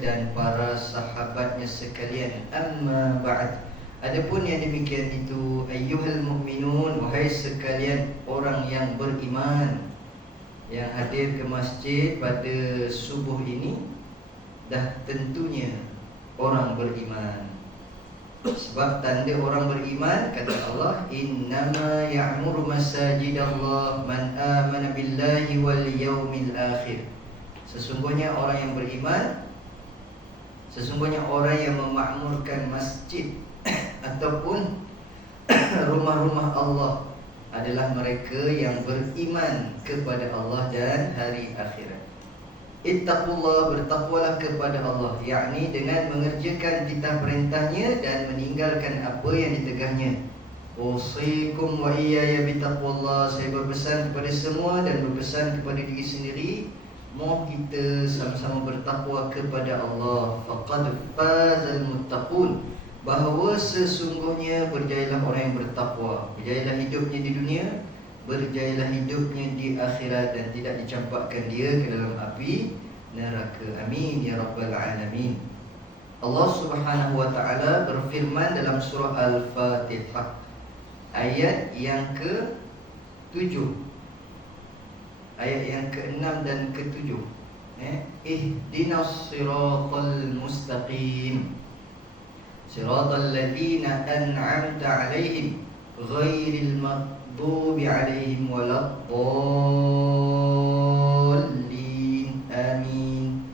dan para sahabatnya sekalian. Amma ba'd. Adapun yang demikian itu, ayyuhal mu'minun, wahai sekalian orang yang beriman yang hadir ke masjid pada subuh ini, dah tentunya orang beriman. Sebab tanda orang beriman, kata Allah, innama ya'muru masajidallah man amana billahi wal yawmil akhir. Sesungguhnya orang yang beriman, sesungguhnya orang yang memakmurkan masjid ataupun rumah-rumah Allah adalah mereka yang beriman kepada Allah dan hari akhirat. Ittaqullah, bertakwalah kepada Allah, yakni dengan mengerjakan titah perintahnya dan meninggalkan apa yang ditegahnya. Usikum wa iyaya bitaqwallah, saya berpesan kepada semua dan berpesan kepada diri sendiri, mohon kita sama-sama bertakwa kepada Allah. Faqad fazal muttaqun, bahawa sesungguhnya berjayalah orang yang bertakwa. Berjayalah hidupnya di dunia, berjayalah hidupnya di akhirat, dan tidak dicampakkan dia ke dalam api neraka. Amin ya rabbal alamin. Allah Subhanahu wa taala berfirman dalam surah Al-Fatihah ayat yang ke-7, ayat yang ke-6 dan ke-7. Ihdinas siratal mustaqim, siratal ladzina an'amta 'alaihim ghairil maghdubi 'alaihim waladdallin. Amin.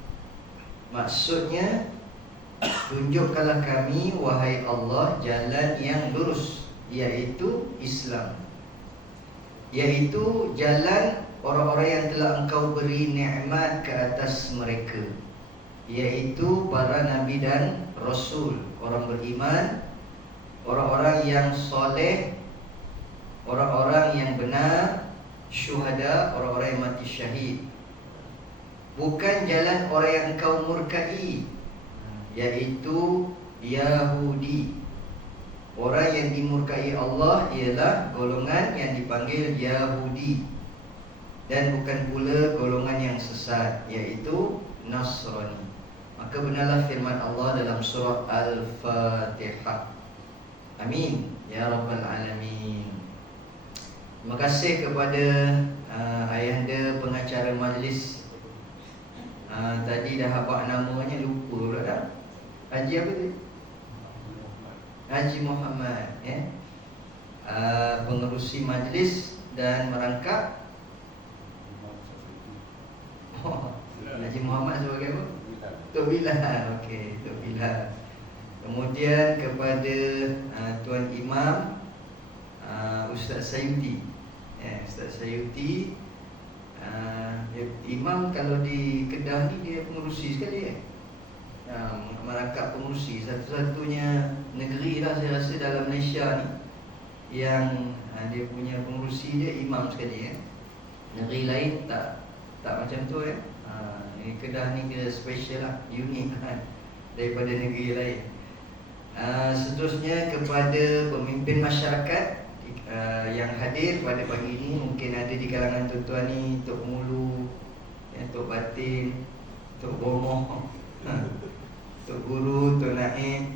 Maksudnya, tunjukkanlah kami wahai Allah jalan yang lurus, iaitu Islam, iaitu jalan orang-orang yang telah Engkau beri nikmat ke atas mereka, iaitu para nabi dan rasul, orang beriman, orang-orang yang soleh, orang-orang yang benar, syuhada, orang-orang yang mati syahid. Bukan jalan orang yang Engkau murkai, iaitu Yahudi. Orang yang dimurkai Allah ialah golongan yang dipanggil Yahudi, dan bukan pula golongan yang sesat, iaitu Nasrani. Maka benarlah firman Allah dalam surah Al-Fatihah. Amin ya rabbal alamin. Terima kasih kepada ayahanda pengacara majlis. Tadi dah hafal namanya, lupa pula dah. Haji apa tu? Haji Muhammad, pengerusi majlis dan merangkap. Haji Muhammad sebagai apa? Tok Bilal. Okey, Tok Bilal. Kemudian kepada Tuan Imam Ustaz Sayuti. Ustaz Sayuti, imam kalau di Kedah ni dia pengurusi sekali, merangkap pengurusi. Satu-satunya negeri lah saya rasa dalam Malaysia ni yang dia punya pengurusi dia imam sekali. Negeri lain tak macam tu. Kedah ni kira special lah, unik kan, daripada negeri lain. Seterusnya kepada pemimpin masyarakat yang hadir pada pagi ini. Mungkin ada di kalangan tuan-tuan ni Tok Mulu, Tok Batin, Tok Bomoh, Tok Guru, Tok Naib,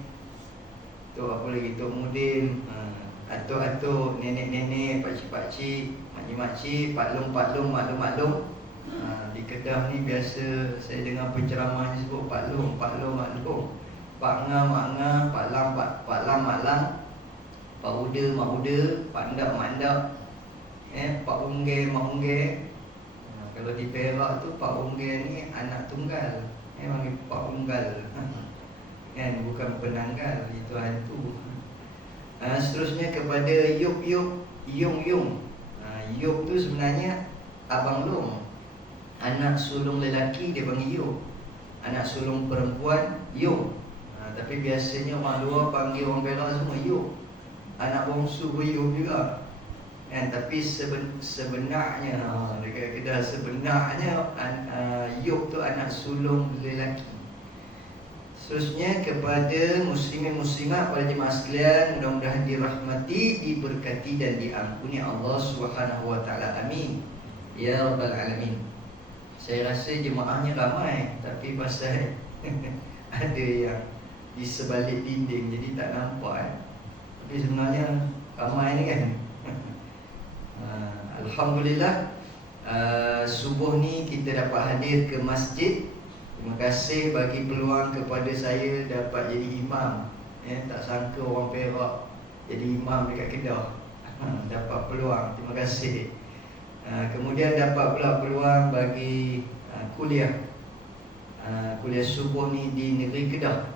Tok apa lagi, Tok Mudin, atuk-atuk, nenek-nenek, pakcik-pakcik, makcik-makcik, paklong-paklong, maklum-maklum. Di Kedah ni biasa saya dengar penceramah ni sebut paklong, maklum, pak ngah, mak ngah, pak lam, mak lam, pak uda, mak uda, pak ndak, mak ndak, pak ungge, mak ungge. Kalau di Perak tu pak ungge ni anak tunggal, panggil pak unggal, bukan penanggal, itu hantu. Seterusnya kepada Yup, Yung. Yup tu sebenarnya abang long. Anak sulung lelaki dia panggil Yup, anak sulung perempuan Yung. Tapi biasanya orang luar panggil orang Perak semua Yup. Anak bongsu pun Yup juga, tapi sebenarnya dekat Kedah sebenarnya Yup tu anak sulung lelaki. Seterusnya kepada muslimin muslimat, para jemaah sekalian, mudah-mudahan dirahmati, diberkati dan diampuni Allah Subhanahu wa taala. Amin ya rabbal alamin. Saya rasa jemaahnya ramai, tapi pasal Ada yang di sebalik dinding, jadi tak nampak tapi sebenarnya ramai ni kan. Alhamdulillah, subuh ni kita dapat hadir ke masjid. Terima kasih bagi peluang kepada saya dapat jadi imam. Tak sangka orang Perak jadi imam dekat Kedah. Dapat peluang, terima kasih. Kemudian dapat pula peluang bagi kuliah subuh ni di negeri Kedah.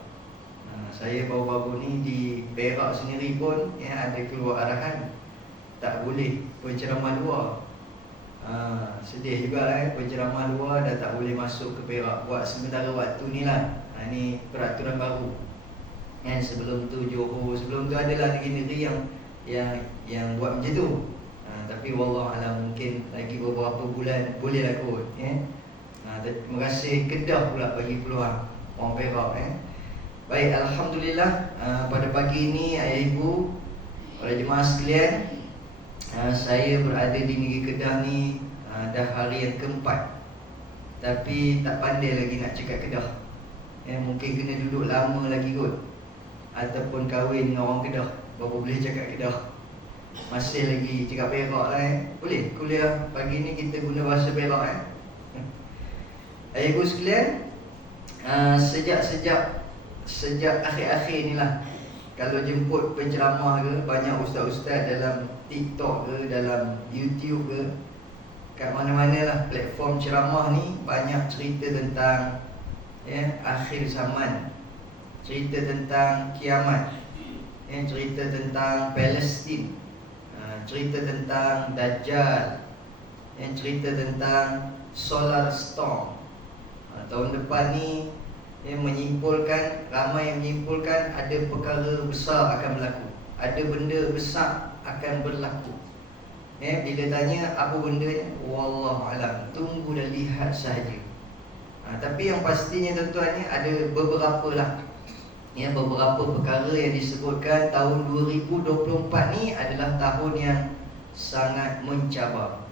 Saya baru-baru ni di Perak sendiri pun ada keluar arahan tak boleh penceramah luar. Sedih juga penceramah luar dah tak boleh masuk ke Perak buat sementara waktu ni lah. Ni peraturan baru. Sebelum tu Johor, sebelum tu adalah negeri-negeri yang buat macam tu. Tapi wallahualam mungkin lagi beberapa bulan boleh lah kot. Terima kasih Kedah pula bagi peluang orang Perak. Baik, alhamdulillah, pada pagi ini ayah ibu, para jemaah sekalian, saya berada di negeri Kedah ni dah hari yang keempat. Tapi tak pandai lagi nak cakap Kedah. Mungkin kena duduk lama lagi kot, ataupun kahwin dengan orang Kedah baru boleh cakap Kedah. Masih lagi cakap Perak lah. Boleh kuliah pagi ni kita guna bahasa Perak. Ayah ibu sekalian, sejak akhir-akhir ni lah, kalau jemput penceramah ke, banyak ustaz-ustaz dalam TikTok ke, dalam YouTube ke, kat mana-mana lah platform ceramah ni, banyak cerita tentang akhir zaman, cerita tentang kiamat, cerita tentang Palestin, cerita tentang Dajjal, cerita tentang solar storm. Tahun depan ni ramai yang menyimpulkan ada perkara besar akan berlaku, ada benda besar akan berlaku. Bila tanya apa bendanya, wallahualam, tunggu dan lihat sahaja. Tapi yang pastinya tuan-tuan ni ada beberapa lah, beberapa perkara yang disebutkan tahun 2024 ni adalah tahun yang sangat mencabar.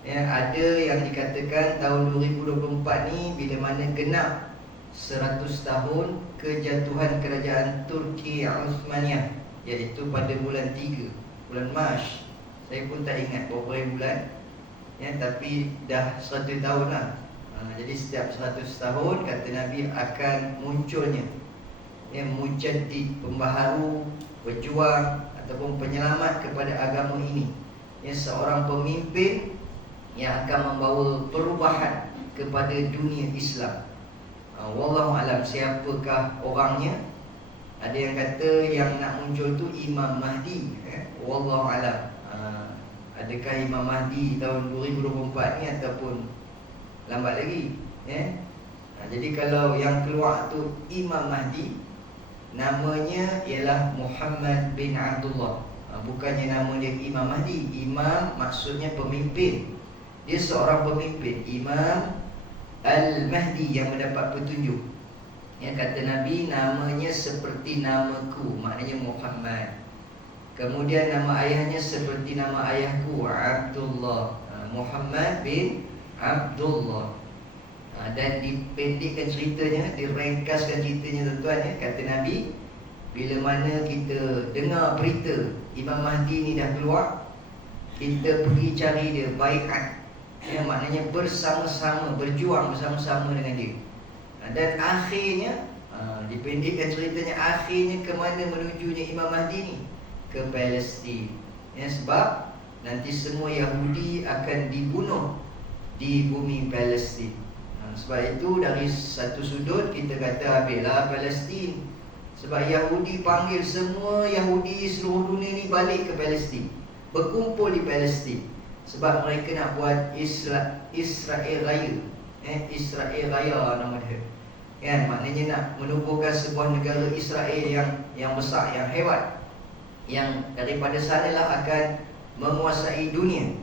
Ada yang dikatakan tahun 2024 ni bila mana genap 100 tahun kejatuhan kerajaan Turki Uthmaniyah, iaitu pada bulan 3, bulan Mac. Saya pun tak ingat berapa bulan, tapi dah 100 tahun lah. Jadi setiap 100 tahun kata Nabi akan munculnya mujaddid, pembaharu, pejuang ataupun penyelamat kepada agama ini, seorang pemimpin yang akan membawa perubahan kepada dunia Islam. Wallahualam siapakah orangnya? Ada yang kata yang nak muncul tu Imam Mahdi. Wallahualam. Adakah Imam Mahdi tahun 2024 ni ataupun lambat lagi? Jadi kalau yang keluar tu Imam Mahdi, namanya ialah Muhammad bin Abdullah. Bukannya nama dia Imam Mahdi. Imam maksudnya pemimpin. Dia seorang pemimpin, Imam Al-Mahdi yang mendapat petunjuk. Kata Nabi, namanya seperti namaku, maknanya Muhammad. Kemudian nama ayahnya seperti nama ayahku, Abdullah, Muhammad bin Abdullah. Dan dipendekkan ceritanya, diringkaskan ceritanya tuan-tuan, kata Nabi, bila mana kita dengar berita Imam Mahdi ni dah keluar, kita pergi cari dia, baiat. Maknanya bersama-sama, berjuang bersama-sama dengan dia. Dan akhirnya, dipendekkan ceritanya, akhirnya ke mana menujunya Imam Mahdi ni? Ke Palestin. Sebab nanti semua Yahudi akan dibunuh di bumi Palestin. Sebab itu dari satu sudut kita kata habislah Palestin. Sebab Yahudi panggil semua Yahudi seluruh dunia ni balik ke Palestin, berkumpul di Palestin. Sebab mereka nak buat Israel Raya. Israel Raya nama dia. Maknanya nak menubuhkan sebuah negara Israel yang besar, yang hebat, yang daripada sanalah akan menguasai dunia.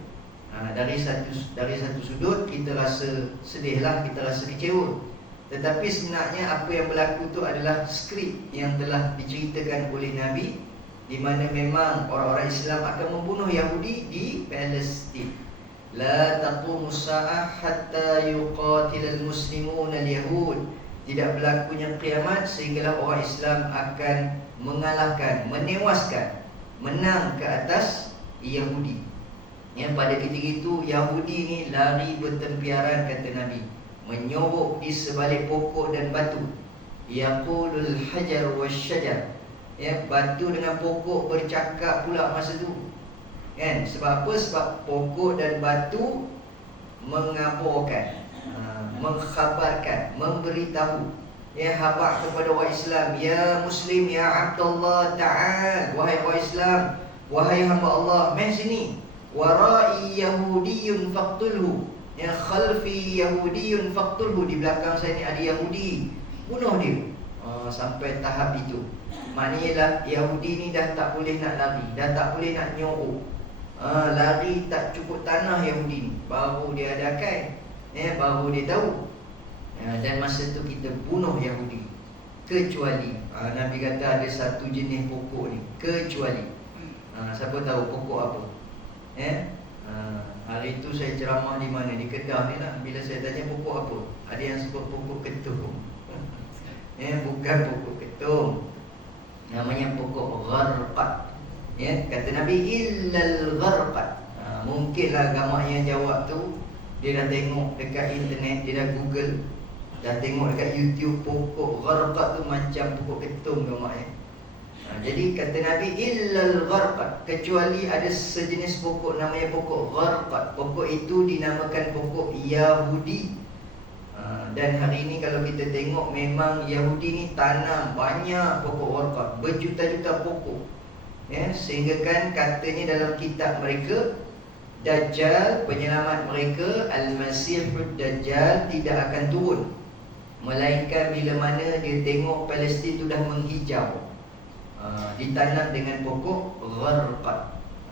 Dari satu sudut kita rasa sedihlah, kita rasa kecewa. Tetapi sebenarnya apa yang berlaku itu adalah skrip yang telah diceritakan oleh Nabi, di mana memang orang-orang Islam akan membunuh Yahudi di Palestin. La taqumu sa'ah hatta yuqatilal muslimun al-yahud. tidak berlakunya kiamat sehinggalah orang Islam akan mengalahkan, menewaskan, menang ke atas Yahudi. Pada ketika itu Yahudi ni lari bertempiaran, kata Nabi, menyorok di sebalik pokok dan batu. Yaqulul hajar wasyajar, batu dengan pokok bercakap pula masa tu. Sebab apa? Sebab pokok dan batu mengabarkan, mengkhabarkan, memberitahu, khabar kepada orang Islam, ya Muslim, ya Abdullah, ta'al, wahai orang Islam, wahai hamba Allah, mari sini. Warai Yahudiyun faqtulhu, khalfi Yahudiyun faqtulhu, di belakang saya ni ada Yahudi, bunuh dia. Sampai tahap itu. Maknanya Yahudi ni dah tak boleh nak lari, dah tak boleh nak nyorok. Lari tak cukup tanah Yahudi ni, baru dia adakan, baru dia tahu. Dan masa tu kita bunuh Yahudi. Kecuali Nabi kata ada satu jenis pokok ni, kecuali siapa tahu pokok apa? Hari itu saya ceramah di mana? Di Kedah ni lah. Bila saya tanya pokok apa, ada yang sebut pokok ketum. Bukan pokok ketum, namanya pokok gharqad. Kata Nabi, illal gharqad. Mungkinlah gamak yang jawab tu dia dah tengok dekat internet, dia dah Google, dah tengok dekat YouTube, pokok gharqad tu macam pokok ketum gamaknya. Jadi kata Nabi, illal gharqad, kecuali ada sejenis pokok namanya pokok gharqad. Pokok itu dinamakan pokok Yahudi. Dan hari ini kalau kita tengok, memang Yahudi ni tanam banyak pokok gharqad, berjuta-juta pokok. Sehingga kan katanya dalam kitab mereka, Dajjal, penyelamat mereka, Al-Masihud Dajjal tidak akan turun, melainkan bila mana dia tengok Palestin tu dah menghijau, ditanam dengan pokok gharqad.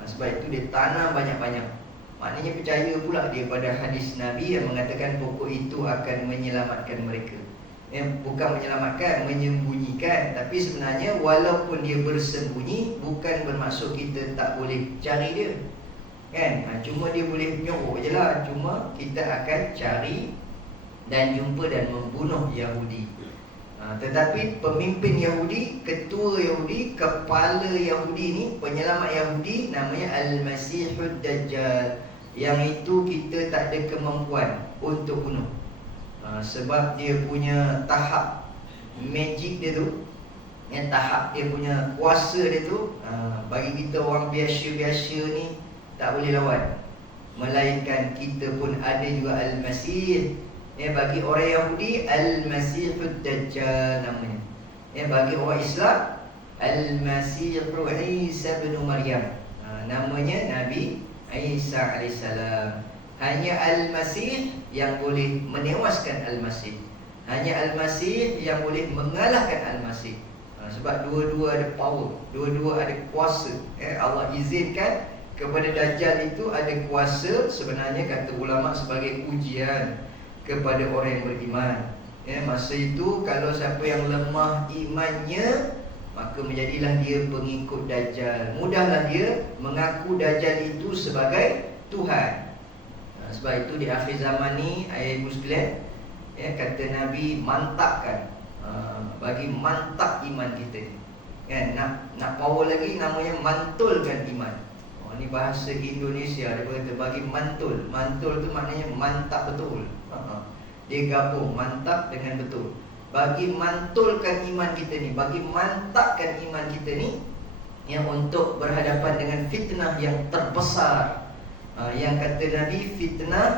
Sebab itu dia tanam banyak-banyak. Maknanya percaya pula dia pada hadis Nabi yang mengatakan pokok itu akan menyelamatkan mereka. Bukan menyelamatkan, menyembunyikan. Tapi sebenarnya walaupun dia bersembunyi, bukan bermaksud kita tak boleh cari dia, cuma dia boleh nyorok je lah. Cuma kita akan cari dan jumpa dan membunuh Yahudi. Tetapi pemimpin Yahudi, ketua Yahudi, kepala Yahudi ni, penyelamat Yahudi, namanya Al-Masihud Dajjal. Yang itu kita tak ada kemampuan untuk bunuh, sebab dia punya tahap magic dia tu, tahap dia punya kuasa dia tu, bagi kita orang biasa-biasa ni tak boleh lawan. Melainkan kita pun ada juga Al-Masih. Bagi orang Yahudi, Al-Masihud Dajjal namanya. Bagi orang Islam, Al-Masih Isa bin Maryam, namanya Nabi Isa alaihissalam. Hanya Al-Masih yang boleh menewaskan Al-Masih, hanya Al-Masih yang boleh mengalahkan Al-Masih. Sebab dua-dua ada power, dua-dua ada kuasa. Allah izinkan kepada Dajjal itu ada kuasa, sebenarnya kata ulama sebagai ujian kepada orang yang beriman. Masa itu kalau siapa yang lemah imannya, maka menjadilah dia pengikut Dajjal. Mudahlah dia mengaku Dajjal itu sebagai Tuhan. Sebab itu di akhir zaman ni, ayat ibu sekalian, kata Nabi, mantapkan, bagi mantap iman kita. Nak power lagi, namanya mantulkan iman. Ini bahasa Indonesia, dia berkata bagi mantul. Mantul tu maknanya mantap betul. Dia gabung mantap dengan betul. Bagi mantulkan iman kita ni, bagi mantapkan iman kita ni, yang untuk berhadapan dengan fitnah yang terbesar. Yang kata Nabi, fitnah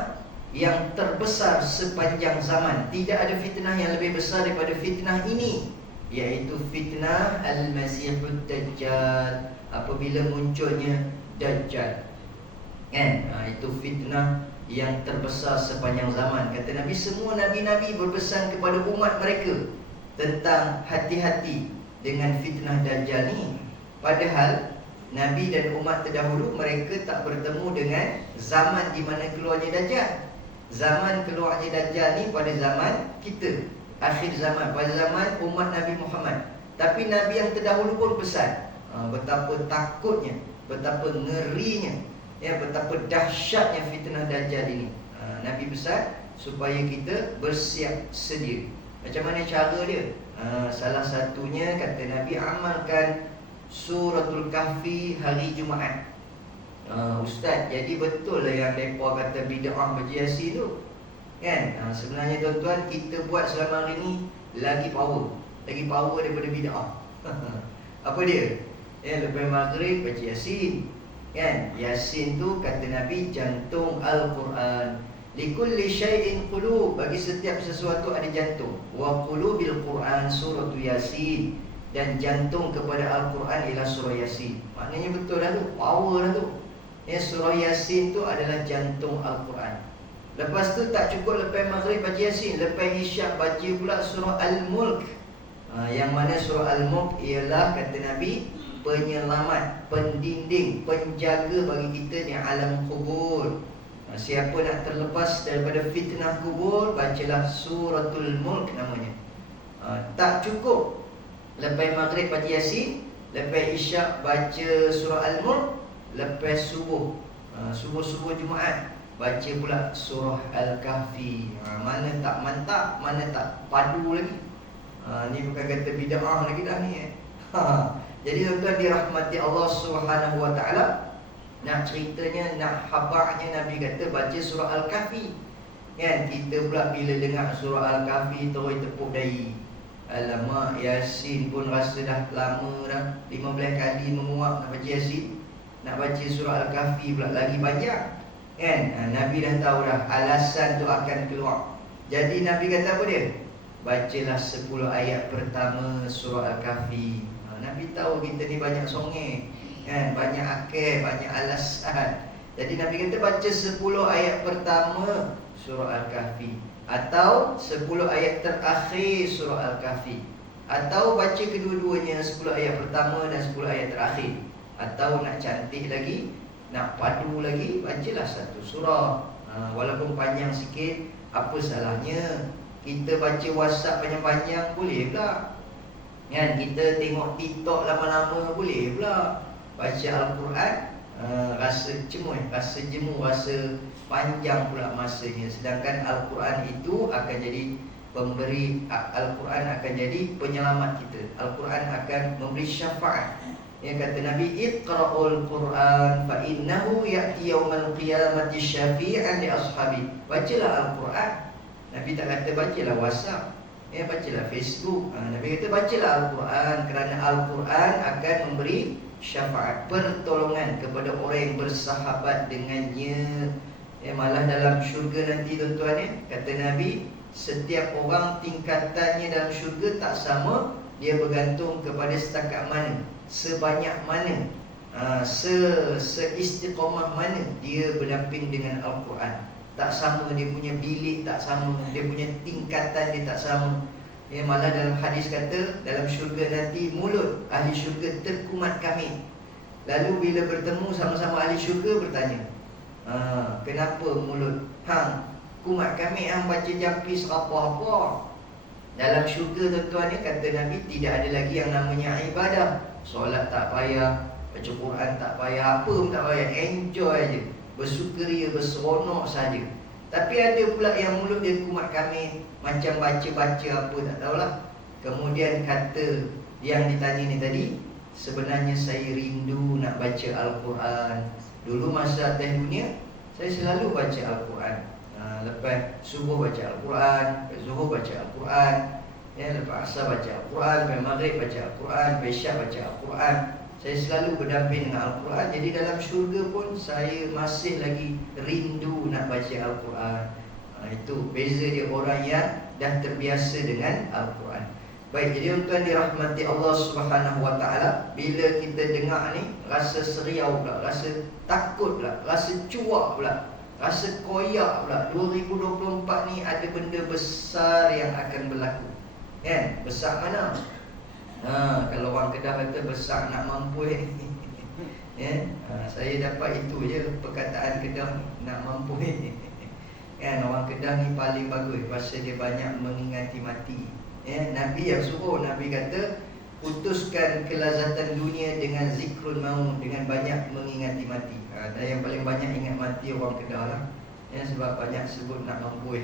yang terbesar sepanjang zaman. Tidak ada fitnah yang lebih besar daripada fitnah ini, iaitu fitnah Al-Masihud Dajjal. Apabila munculnya Dajjal, itu fitnah yang terbesar sepanjang zaman. Kata Nabi, semua Nabi-Nabi berpesan kepada umat mereka tentang hati-hati dengan fitnah Dajjal ni. Padahal Nabi dan umat terdahulu mereka tak bertemu dengan zaman di mana keluarnya Dajjal. Zaman keluarnya Dajjal ni pada zaman kita, akhir zaman, pada zaman umat Nabi Muhammad. Tapi Nabi yang terdahulu pun pesan, betapa takutnya, betapa ngerinya, betapa dahsyatnya fitnah Dajjal ini. Nabi pesan supaya kita bersiap sedia. Macam mana cara dia? Salah satunya kata Nabi, amalkan Suratul Kahfi hari Jumaat. Ustaz, jadi betul lah yang mereka kata bid'ah baca Yasin tu, kan? Sebenarnya tuan-tuan, kita buat selama hari ni lagi power daripada bid'ah. Apa dia? Lepas maghrib baca Yasin, kan? Yasin tu kata Nabi jantung Al-Quran. Likulli syai'in qulub, bagi setiap sesuatu ada jantung. Wa qulubil Quran suratul Yasin, dan jantung kepada Al-Quran ialah surah Yasin. Maknanya betul dah tu, power dah tu. Surah Yasin tu adalah jantung Al-Quran. Lepas tu tak cukup lepas maghrib baca Yasin, lepas isyak baca pula surah Al-Mulk. Yang mana surah Al-Mulk ialah kata Nabi penyelamat, pendinding, penjaga bagi kita di alam kubur. Siapa nak terlepas daripada fitnah kubur, bacalah suratul Mulk namanya. Tak cukup lepas maghrib baca Yasin, lepas isyak baca surah Al-Mulk, lepas subuh Jumaat baca pula surah Al-Kahfi. Mana tak mantap, mana tak padu lagi. Ni bukan kata bid'ah lagi dah ni. Jadi tuan-tuan dirahmati Allah Subhanahu Wa Taala, nak ceritanya, nak khabarnya Nabi kata baca surah Al-Kahfi, kan? Kita pula bila dengar surah Al-Kahfi terus tepuk dahi. Alamak, Yasin pun rasa dah lama dah, 15 kali menguap nak baca Yasin. Nak baca surah Al-Kahfi pula lagi banyak, kan? Nabi dah tahu dah alasan tu akan keluar. Jadi Nabi kata apa dia? Bacalah 10 ayat pertama surah Al-Kahfi. Nabi tahu kita ni banyak songeh, kan? Banyak akal, banyak alasan. Jadi Nabi kata baca 10 ayat pertama surah Al-Kahfi, atau 10 ayat terakhir surah Al-Kahfi, atau baca kedua-duanya, 10 ayat pertama dan 10 ayat terakhir. Atau nak cantik lagi, nak padu lagi, bacalah satu surah. Walaupun panjang sikit, apa salahnya? Kita baca WhatsApp panjang-panjang boleh pula, kan? Kita tengok TikTok lama-lama boleh pula. Baca Al-Quran rasa cemuh, rasa jemu, rasa panjang pula masanya. Sedangkan Al-Quran itu akan jadi pemberi, Al-Quran akan jadi penyelamat kita. Al-Quran akan memberi syafaat. Yang kata Nabi, Iqra'ul Quran fa innahu ya'ti yawmal qiyamati syafi'an li ashabi. Bacalah Al-Quran. Nabi tak kata bacalah WhatsApp, bacalah Facebook. Nabi kata bacalah Al-Quran, kerana Al-Quran akan memberi syafaat, pertolongan kepada orang yang bersahabat dengannya. Malah dalam syurga nanti tuan-tuan, kata Nabi, setiap orang tingkatannya dalam syurga tak sama. Dia bergantung kepada setakat mana, sebanyak mana, seistiqamah mana dia berdamping dengan Al-Quran. Tak sama dia punya bilik, tak sama dia punya tingkatan, dia tak sama. Malah dalam hadis kata, dalam syurga nanti mulut ahli syurga terkumat kami. Lalu bila bertemu sama-sama ahli syurga bertanya, kenapa mulut hang kumat kami, hang baca japis apa-apa? Dalam syurga tuan-tuan ni, kata Nabi, tidak ada lagi yang namanya ibadah. Solat tak payah, baca Quran tak payah, apa pun tak payah, enjoy je, bersukaria, berseronok saja. Tapi ada pula yang mulut dia kumat kami, macam baca-baca apa tak tahulah. Kemudian kata yang ditanya ni tadi, sebenarnya saya rindu nak baca Al-Quran. Dulu masa atas dunia, saya selalu baca Al-Quran. Lepas subuh baca Al-Quran, lepas zuhur baca Al-Quran, lepas asar baca Al-Quran, lepas maghrib baca Al-Quran, lepas isyak baca Al-Quran. Saya selalu berdamping dengan Al-Quran. Jadi dalam syurga pun saya masih lagi rindu nak baca Al-Quran. Itu beza dia, orang yang dah terbiasa dengan Al-Quran. Baik, jadi tuan dirahmati Allah Subhanahu Wa Taala, bila kita dengar ni rasa seriau pula, rasa takut pula, rasa cuak pula, rasa koyak pula. 2024 ni ada benda besar yang akan berlaku, kan? Besar mana? Kalau orang Kedah kata besar nak mampu saya dapat itu je perkataan Kedah ni, nak mampu kan? Orang Kedah ni paling bagus, pasal dia banyak mengingati mati. Nabi yang suruh, Nabi kata putuskan kelazatan dunia dengan zikrul maut, dengan banyak mengingati mati. Dan yang paling banyak ingat mati orang Kedah lah, sebab banyak sebut nak mampu.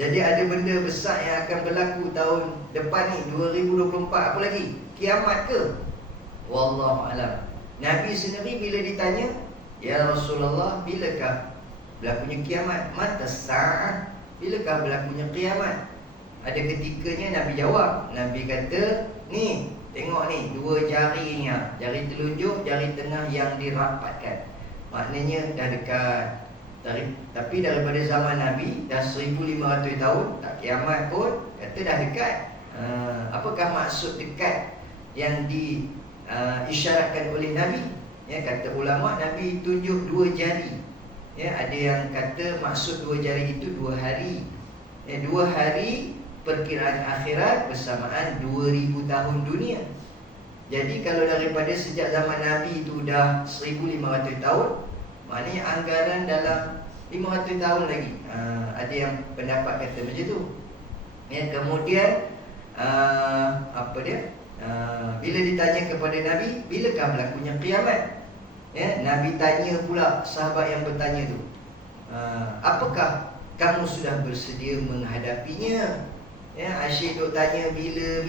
Jadi ada benda besar yang akan berlaku tahun depan ni, 2024. Apa lagi? Kiamat ke? Wallahu alam. Nabi sendiri bila ditanya, ya Rasulullah, bilakah berlakunya kiamat? Mata sa'ah, bilakah berlakunya kiamat? Ada ketikanya Nabi jawab. Nabi kata, ni, tengok ni, dua jarinya, jari telunjuk, jari tengah yang dirapatkan. Maknanya dah dekat. Tapi daripada zaman Nabi, dah 1500 tahun, tak kiamat pun, kata dah dekat. Apakah maksud dekat yang diisyaratkan oleh Nabi? Ya, kata ulama, Nabi tunjuk dua jari. Ya, ada yang kata maksud dua jari itu 2 hari. Ya, 2 hari perkiraan akhirat bersamaan 2000 tahun dunia. Jadi kalau daripada sejak zaman Nabi itu dah 1500 tahun, maknanya anggaran dalam 500 tahun lagi. Ada yang pendapat kata macam tu. Ya, kemudian bila ditanya kepada Nabi, bilakah berlakunya kiamat? Ya, Nabi tanya pula sahabat yang bertanya tu, apakah kamu sudah bersedia menghadapinya? Ya, asyik duk tanya bila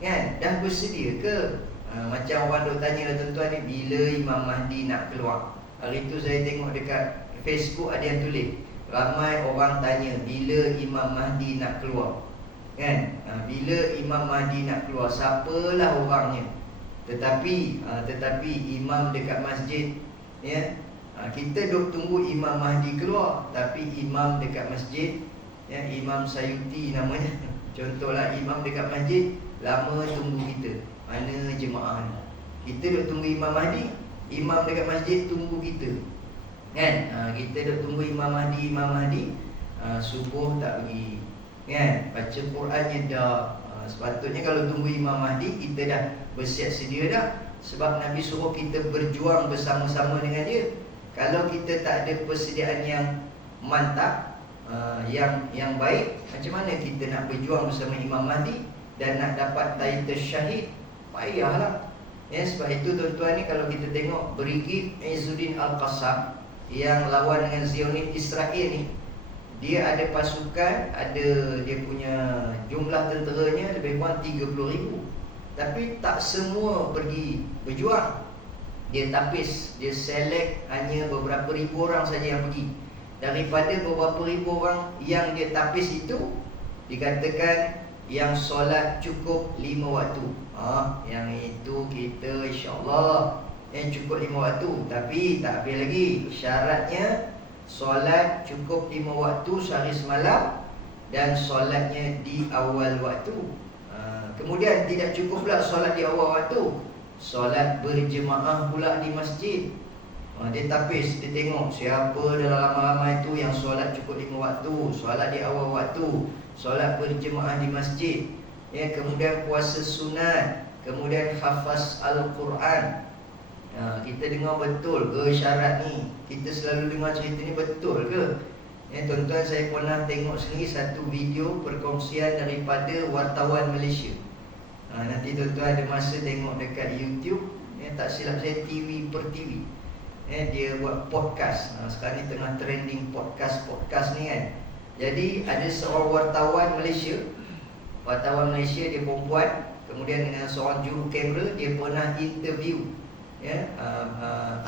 kan? Dah bersedia ke? Macam orang duk tanya lah tuan-tuan ni, bila Imam Mahdi nak keluar? Hari tu saya tengok dekat Facebook ada yang tulis, ramai orang tanya bila Imam Mahdi nak keluar, kan? Bila Imam Mahdi nak keluar, siapalah orangnya? Tetapi imam dekat masjid, ya, kita duk tunggu Imam Mahdi keluar, tapi imam dekat masjid, ya, Imam Sayuti namanya, contohlah, imam dekat masjid lama tunggu kita. Mana jemaah ni? Kita duk tunggu Imam Mahdi, imam dekat masjid tunggu kita, kan? Kita duk tunggu Imam Mahdi, subuh tak pergi, kan? Baca Qurannya dah. Sepatutnya kalau tunggu Imam Mahdi, kita dah bersiap sedia dah. Sebab Nabi suruh kita berjuang bersama-sama dengan dia. Kalau kita tak ada persediaan yang mantap, yang baik, macam mana kita nak berjuang bersama Imam Mahdi dan nak dapat title syahid? Payahlah. Ya, sebab itu tuan-tuan ni, kalau kita tengok Brigid Izzuddin Al-Qassam yang lawan dengan Zionis Israel ni, dia ada pasukan, ada dia punya jumlah tenteranya lebih kurang 30,000. Tapi tak semua pergi berjuang. Dia tapis, dia select hanya beberapa ribu orang saja yang pergi. Daripada beberapa ribu orang yang dia tapis itu, dikatakan yang solat cukup 5 waktu. Yang itu kita insya-Allah yang cukup 5 waktu. Tapi tak habis lagi. Syaratnya solat cukup 5 waktu sehari semalam, dan solatnya di awal waktu. Kemudian tidak cukup pula solat di awal waktu, solat berjemaah pula di masjid. Dia tapis, dia tengok siapa dalam ramai-ramai itu yang solat cukup 5 waktu, solat di awal waktu, solat berjemaah di masjid. Ya, kemudian puasa sunat, kemudian hafaz Al-Quran. Kita dengar betul ke syarat ni? Kita selalu dengar cerita ni, betul ke? Ya, tuan-tuan, saya pernah tengok sendiri satu video perkongsian daripada wartawan Malaysia. Nanti tuan-tuan ada masa tengok dekat YouTube, ya, tak silap saya TV per TV. Ya, dia buat podcast. Sekarang ni tengah trending podcast ni kan. Jadi ada seorang wartawan Malaysia dia perempuan, kemudian dengan seorang juru kamera, dia pernah interview, ya,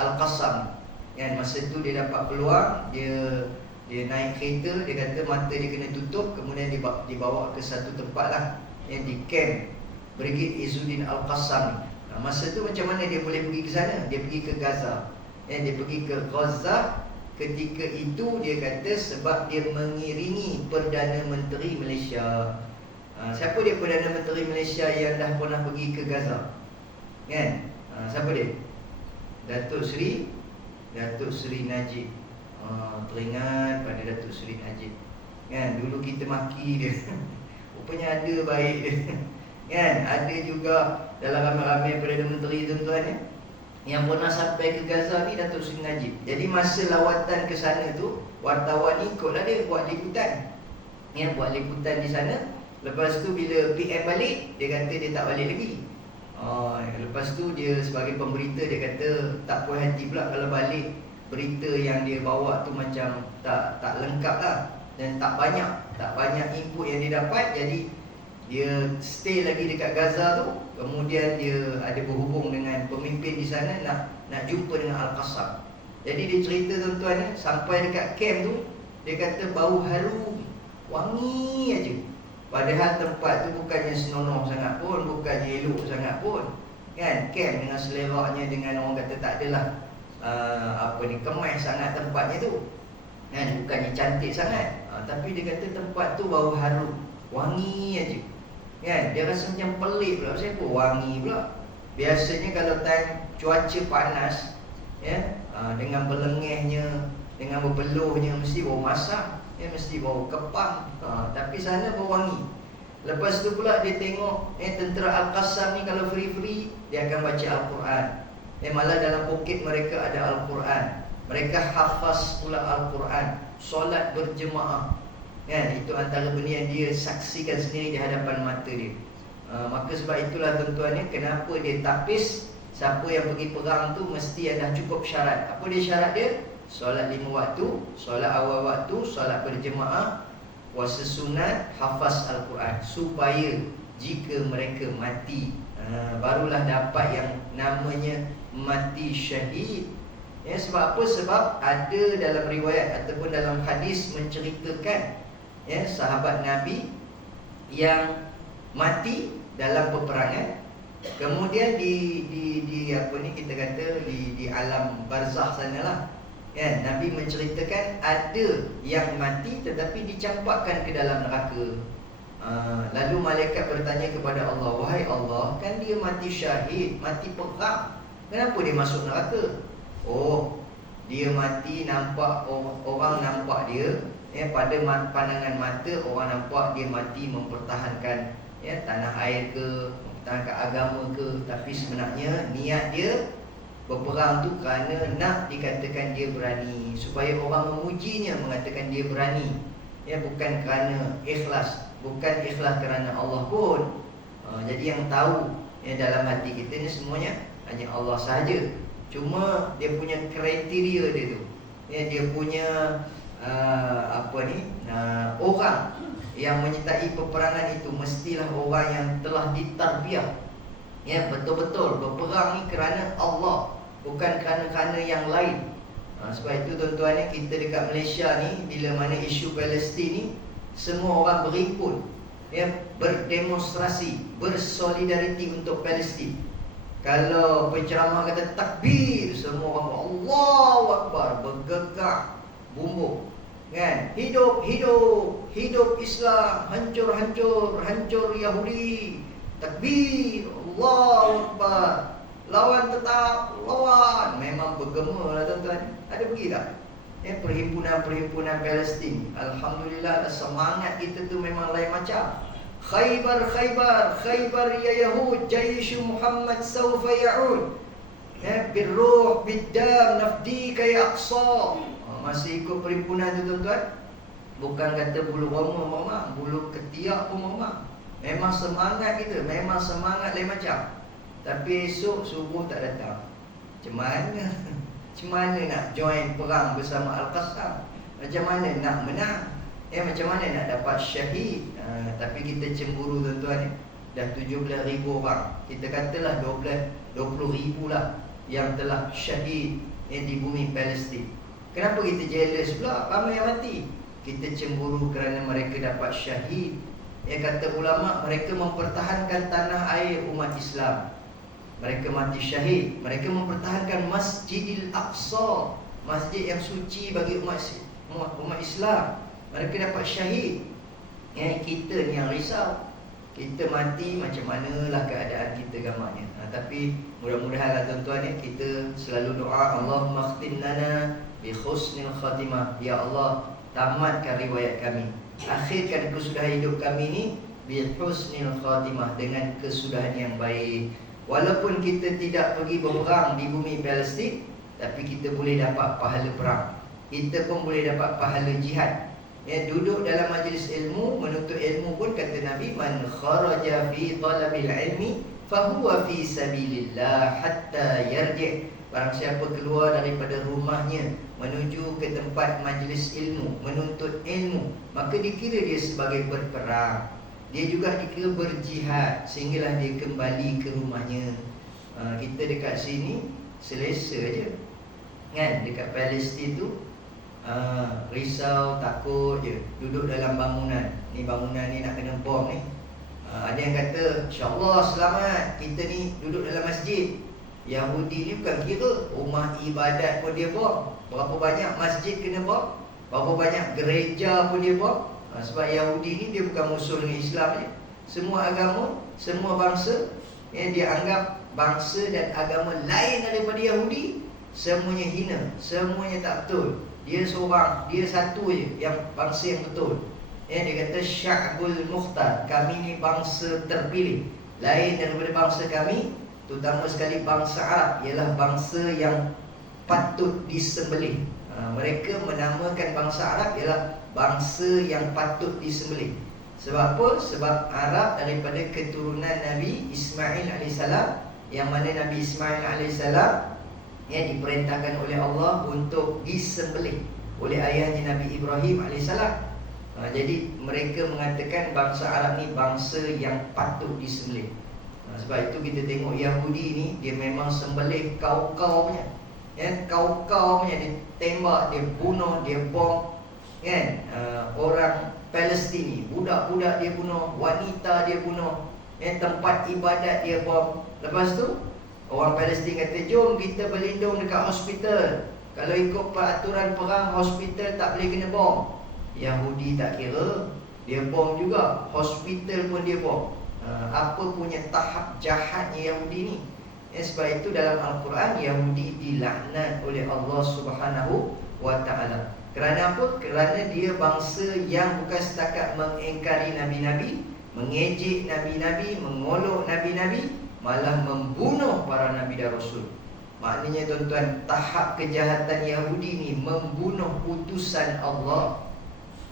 Al-Qassam. Kan, masa tu dia dapat peluang, dia naik kereta, dia kata mata dia kena tutup, kemudian dibawa ke satu tempat lah, yang di camp Brigid Izzuddin Al-Qassam. Masa tu macam mana dia boleh pergi ke sana? Dia pergi ke Gaza. Dia pergi ke Gaza. Ketika itu dia kata sebab dia mengiringi Perdana Menteri Malaysia. Siapa dia Perdana Menteri Malaysia yang dah pernah pergi ke Gaza? Kan? Siapa dia? Datuk Seri Najib. Teringat pada Datuk Seri Najib. Kan, dulu kita maki dia. Rupanya ada baik dia. Kan, ada juga dalam ramai-ramai Perdana Menteri tuan-tuan ya, yang pernah sampai ke Gaza ni Datuk Seri Najib. Jadi masa lawatan ke sana tu, wartawan ikutlah dia buat liputan. Ya, buat liputan di sana. Lepas tu bila PM balik, dia kata dia tak balik lagi. Lepas tu dia sebagai pemberita, dia kata tak puas hati pula kalau balik berita yang dia bawa tu macam tak lengkap lah. dan tak banyak input yang dia dapat. Jadi dia stay lagi dekat Gaza tu. Kemudian dia ada berhubung dengan pemimpin di sana, nak jumpa dengan Al-Qassam. Jadi dia cerita tuan-tuan, sampai dekat camp tu, dia kata bau harum, wangi aja. Padahal tempat tu bukannya senonoh sangat pun, bukannya elok sangat pun, kan? Camp dengan seleranya, dengan orang kata tak adalah kemai sangat tempatnya tu, kan? Bukannya cantik sangat, tapi dia kata tempat tu bau harum, wangi aja, kan? Dia rasa macam pelik pula. Kenapa wangi pula? Biasanya kalau time cuaca panas, ya, dengan berlengehnya, dengan berpeluhnya, mesti bau masak, mesti bau kepang, tapi sana bau wangi. Lepas tu pula dia tengok tentera Al-Qassam ni kalau free dia akan baca Al-Quran. Malah dalam poket mereka ada Al-Quran. Mereka hafaz pula Al-Quran, solat berjemaah, kan? Itu antara benda yang dia saksikan sendiri di hadapan mata dia. Maka sebab itulah tuan-tuan, kenapa dia tapis siapa yang pergi perang tu mesti ada cukup syarat. Apa dia syarat dia? Solat 5 waktu, solat awal waktu, solat berjemaah, puasa sunat, hafaz Al-Quran, supaya jika mereka mati, barulah dapat yang namanya mati syahid. Sebab apa? Sebab ada dalam riwayat ataupun dalam hadis menceritakan, sahabat Nabi yang mati dalam peperangan, kemudian kita kata di alam barzakh sanalah, Nabi menceritakan ada yang mati tetapi dicampakkan ke dalam neraka. Lalu malaikat bertanya kepada Allah, wahai Allah, kan dia mati syahid, mati perang, kenapa dia masuk neraka? Oh, dia mati nampak orang nampak dia, pada pandangan mata orang nampak dia mati mempertahankan tanah air ke, mempertahankan agama ke, tapi sebenarnya niat dia berperang tu kerana nak dikatakan dia berani, supaya orang memujinya, mengatakan dia berani, bukan kerana ikhlas, bukan ikhlas kerana Allah pun. Jadi yang tahu dalam hati kita ni semuanya hanya Allah sahaja. Cuma dia punya kriteria dia tu, dia punya orang yang menyertai peperangan itu mestilah orang yang telah ditarbiah, betul-betul berperang ni kerana Allah, bukan kerana yang lain. Sebab itu tuan-tuan, kita dekat Malaysia ni, bila mana isu Palestin ni, semua orang berhimpun, berdemonstrasi, bersolidariti untuk Palestin. Kalau penceramah kata takbir, semua orang Allahu Akbar, bergegak bumbung, kan? Hidup Islam, hancur Yahudi, takbir, Allahu Akbar, lawan tetap lawan. Memang bergema lah tuan-tuan. Ada pergi tak? Perhimpunan Palestin, alhamdulillah, semangat kita tu memang lain macam. Khaybar ya Yahud, Jaishu Muhammad sawfa ya'ud, birruh biddam nafdika ya Aqsa. Masih ikut perhimpunan tu tuan-tuan. Bukan kata bulu roma mama, bulu ketiak pun mama. Memang semangat kita, memang semangat lain macam. Tapi esok subuh tak datang. Macam mana nak join perang bersama Al-Qassam? Macam mana nak menang? Macam mana nak dapat syahid? Tapi kita cemburu tuan-tuan, dah 17,000 orang, kita katalah 20,000 lah yang telah syahid di bumi Palestin. Kenapa kita jealous pula ramai yang mati? Kita cemburu kerana mereka dapat syahid. Kata ulama, mereka mempertahankan tanah air umat Islam, mereka mati syahid. Mereka mempertahankan Masjidil Aqsa, masjid yang suci bagi umat Islam. Mereka dapat syahid. Kita ni yang risau, kita mati macam manalah keadaan kita gamanya. Tapi mudah-mudahanlah tuan-tuan, kita selalu doa, Allahumma khtim lana bi husnil khatimah. Ya Allah, tamatkan riwayat kami, akhirkan kesudahan hidup kami ni bi husnil khatimah, dengan kesudahan yang baik. Walaupun kita tidak pergi berperang di bumi Palestin, tapi kita boleh dapat pahala perang. Kita pun boleh dapat pahala jihad. Duduk dalam majlis ilmu, menuntut ilmu pun kata Nabi, man kharaja fi talabil ilmi fahuwa fi sabilillah hatta yarji'. Barang siapa keluar daripada rumahnya menuju ke tempat majlis ilmu, menuntut ilmu, maka dikira dia sebagai berperang. Dia juga dikira berjihad sehinggalah dia kembali ke rumahnya. Kita dekat sini selesa je, kan? Dekat Palestin tu risau, takut je, duduk dalam bangunan. Ni bangunan ni nak kena bom ni. Ada yang kata insyaAllah selamat, kita ni duduk dalam masjid. Yahudi ni bukan kira rumah ibadat pun dia bom. Berapa banyak masjid kena bom, berapa banyak gereja pun dia bom. Sebab Yahudi ni dia bukan musuh dengan Islam je. Semua agama, semua bangsa yang dia anggap bangsa dan agama lain daripada Yahudi, semuanya hina, semuanya tak betul. Dia seorang, dia satu je yang bangsa yang betul. Dia kata Sya'bul Mukhtar, kami ni bangsa terpilih, lain daripada bangsa kami, terutama sekali bangsa Arab, ialah bangsa yang patut disembelih. Mereka menamakan bangsa Arab ialah bangsa yang patut disembelih. Sebab apa? Sebab Arab daripada keturunan Nabi Ismail AS, yang mana Nabi Ismail AS diperintahkan oleh Allah untuk disembelih oleh ayahnya Nabi Ibrahim AS. Jadi mereka mengatakan bangsa Arab ni bangsa yang patut disembelih. Sebab itu kita tengok Yahudi ni, dia memang sembelih kau-kaunya, kau-kaunya dia tembak, dia bunuh, dia bom, kan? Orang Palestin ni, budak-budak dia bunuh, wanita dia bunuh, tempat ibadat dia bom. Lepas tu orang Palestin kata, jom kita berlindung dekat hospital. Kalau ikut peraturan perang, hospital tak boleh kena bom. Yahudi tak kira, dia bom juga, hospital pun dia bom. Apa punya tahap jahatnya Yahudi ni. Sebab itu dalam Al-Quran, Yahudi dilaknat oleh Allah Subhanahu wa ta'ala. Kerana apa? Kerana dia bangsa yang bukan setakat mengingkari Nabi-Nabi, mengejek Nabi-Nabi, mengolok Nabi-Nabi, malah membunuh para Nabi dan Rasul. Maknanya tuan-tuan, tahap kejahatan Yahudi ni membunuh utusan Allah.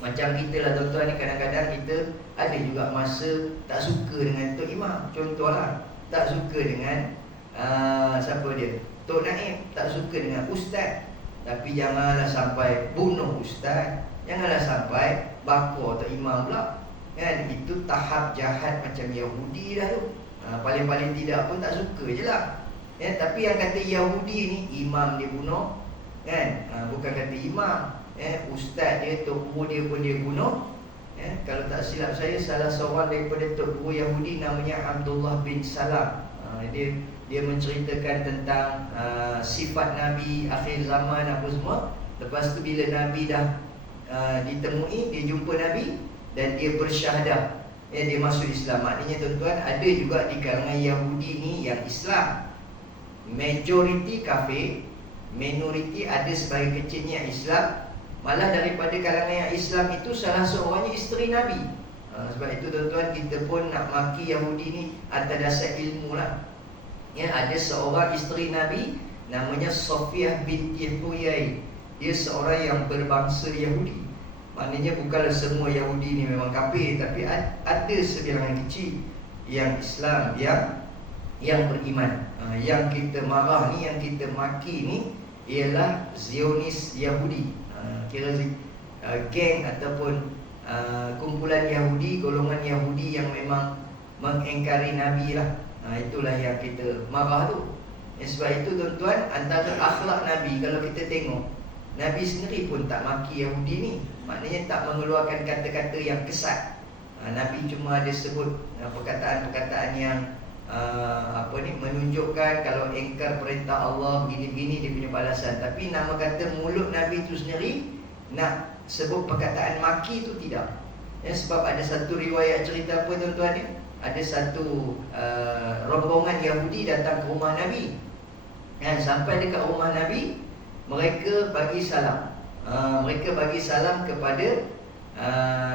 Macam kita lah tuan-tuan ni, kadang-kadang kita ada juga masa tak suka dengan Tok Imam. Contohlah, tak suka dengan siapa dia, Tok Naim, tak suka dengan Ustaz. Tapi janganlah sampai bunuh Ustaz, janganlah sampai bakar Tok Imam pula, kan? Itu tahap jahat macam Yahudi dah tu. Paling-paling tidak pun tak suka je lah, tapi yang kata Yahudi ni, imam dia bunuh, kan? Bukan kata imam, ustaz dia, tok guru dia pun dia bunuh. Kalau tak silap saya, salah seorang daripada tok guru Yahudi namanya Abdullah bin Salam. Dia menceritakan tentang sifat Nabi akhir zaman apa semua. Lepas tu bila Nabi dah ditemui, dia jumpa Nabi dan dia bersyahadah, dia masuk Islam. Maknanya tuan-tuan, ada juga di kalangan Yahudi ni yang Islam. Majoriti kafir, minoriti ada sebagai kecilnya Islam. Malah daripada kalangan yang Islam itu, salah seorangnya isteri Nabi. Sebab itu tuan-tuan, kita pun nak maki Yahudi ni atas dasar ilmu lah. Ada seorang isteri Nabi namanya Sofiyah binti Huyai. Dia seorang yang berbangsa Yahudi. Maknanya bukanlah semua Yahudi ni memang kafir, tapi ada sebilangan kecil yang Islam, yang beriman. Yang kita marah ni, yang kita maki ni ialah Zionis Yahudi. Kira geng ataupun kumpulan Yahudi, golongan Yahudi yang memang mengingkari Nabi lah. Itulah yang kita marah tu. Sebab itu tuan-tuan, antara akhlak Nabi, kalau kita tengok, Nabi sendiri pun tak maki Yahudi ni. Maknanya tak mengeluarkan kata-kata yang kesat. Nabi cuma ada sebut perkataan-perkataan yang menunjukkan kalau ingkar perintah Allah begini-begini dia punya balasan. Tapi nama kata mulut Nabi itu sendiri nak sebut perkataan maki itu tidak. Sebab ada satu riwayat cerita apa tuan-tuan ni, ada satu rombongan Yahudi datang ke rumah Nabi. Sampai dekat rumah Nabi, mereka bagi salam. Mereka bagi salam kepada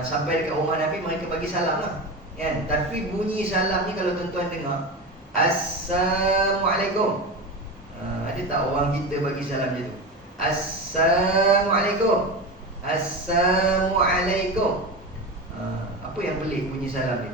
sampai dekat rumah Nabi, mereka bagi salam lah, kan? Tapi bunyi salam ni kalau tuan-tuan dengar, Assalamualaikum. Ada tak orang kita bagi salam macam tu? Assalamualaikum, Assalamualaikum. Apa yang pelik bunyi salam ni?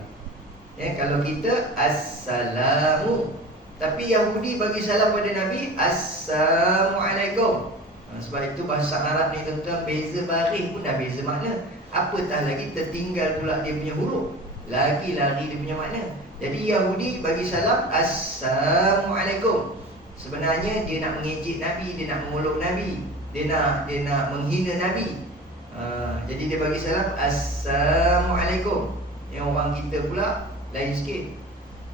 Kalau kita Assalamu, Tapi Yahudi bagi salam pada Nabi, Assalamualaikum. Sebab itu bahasa Arab ni tuan-tuan, beza baris pun dah beza makna. Apatah lagi tertinggal pula dia punya huruf, lagi lari dia punya makna. Jadi Yahudi bagi salam Assalamualaikum. Sebenarnya dia nak mengejek Nabi, dia nak mengolok Nabi, dia nak menghina Nabi. Jadi dia bagi salam Assalamualaikum. Yang orang kita pula lain sikit.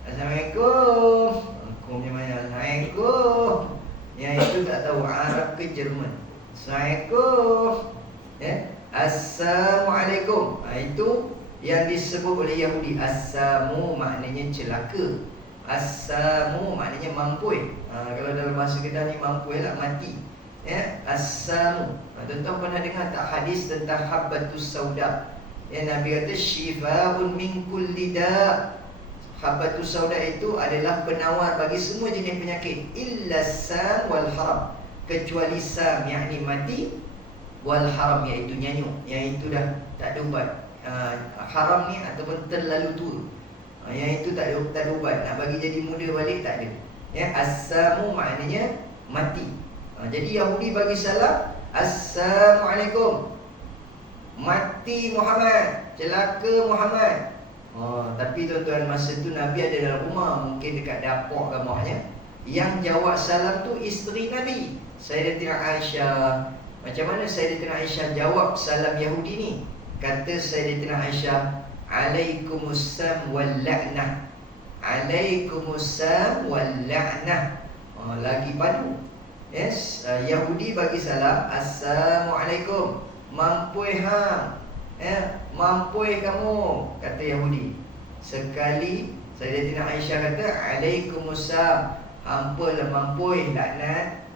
Assalamualaikum. Aku punya mana? Assalamualaikum. Yang itu tak tahu Arab ke Jerman. Assalamualaikum. Assalamualaikum. Itu yang disebut oleh Yahudi. Assamu maknanya celaka. Assamu maknanya mampui. Kalau dalam bahasa Kedah ni mampui lah, mati. Assamu. Tuan-tuan pernah dengar tak hadis tentang habbatus sauda? Nabi kata syifaun min kulli da'. Habbatus sauda itu adalah penawar bagi semua jenis penyakit, illa sam wal haram, kecuali sam yakni mati, wal haram iaitu nyanyuk, yang itu dah tak ada ubat. Haram ni ataupun terlalu tua, yang itu tak ada ubat. Nak bagi jadi muda balik tak ada. Assamu maknanya mati. Jadi Yahudi bagi salam Assalamualaikum, mati Muhammad, celaka Muhammad. Tapi tuan-tuan, masa tu Nabi ada dalam rumah, mungkin dekat dapur gambarnya. Yang jawab salam tu isteri Nabi, Sayyidatina Aisyah. Macam mana Sayyidatina Aisyah jawab salam Yahudi ni? Kata Sayyidatina Aisyah, Alaikumussalam wal la'nah. Alaikumussalam wal la'nah. Lagi padu. Yahudi bagi salam Assalamualaikum, mampui hang, mampui kamu, kata Yahudi. Sekali Sayyidatina Aisyah kata Alaikumussalam, hampalah mampui, laknat,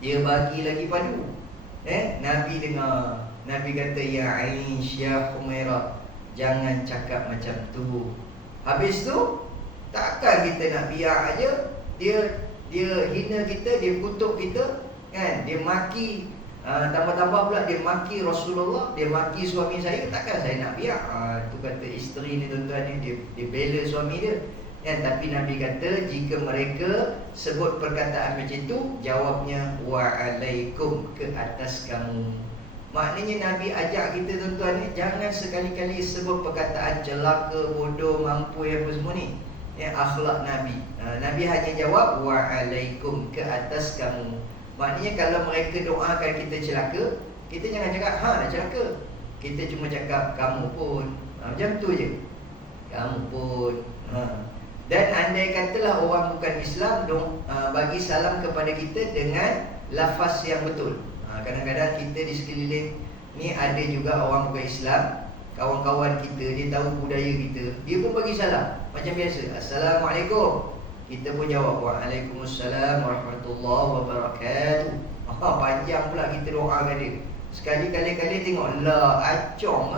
dia bagi lagi padu. Nabi dengar, Nabi kata ya Aish, ya Humairah, jangan cakap macam tu. Habis tu takkan kita nak biar aja dia hina kita, dia kutuk kita, kan? Dia maki, tambah-tambah pula dia maki Rasulullah, dia maki suami saya, takkan saya nak biar. Tu kata isteri ni tuan-tuan ni, dia bela suami dia, kan? Tapi Nabi kata jika mereka sebut perkataan macam tu, jawabnya wa'alaikum, ke atas kamu. Maknanya Nabi ajak kita tuan-tuan ni, jangan sekali-kali sebut perkataan celaka, bodoh, mampu apa semua ni. Akhlak Nabi. Nabi hanya jawab wa'alaikum, ke atas kamu. Maknanya kalau mereka doakan kita celaka, kita jangan cakap nak celaka. Kita cuma cakap kamu pun. Macam tu je, kamu pun. Dan andai katalah orang bukan Islam bagi salam kepada kita dengan lafaz yang betul. Kadang-kadang kita di sekeliling ni ada juga orang bukan Islam, kawan-kawan kita, dia tahu budaya kita, dia pun bagi salam macam biasa, Assalamualaikum. Kita pun jawab Waalaikumsalam warahmatullahi wabarakatuh. Panjang pula kita doakan dia. Sekali-kali tengok lah, acong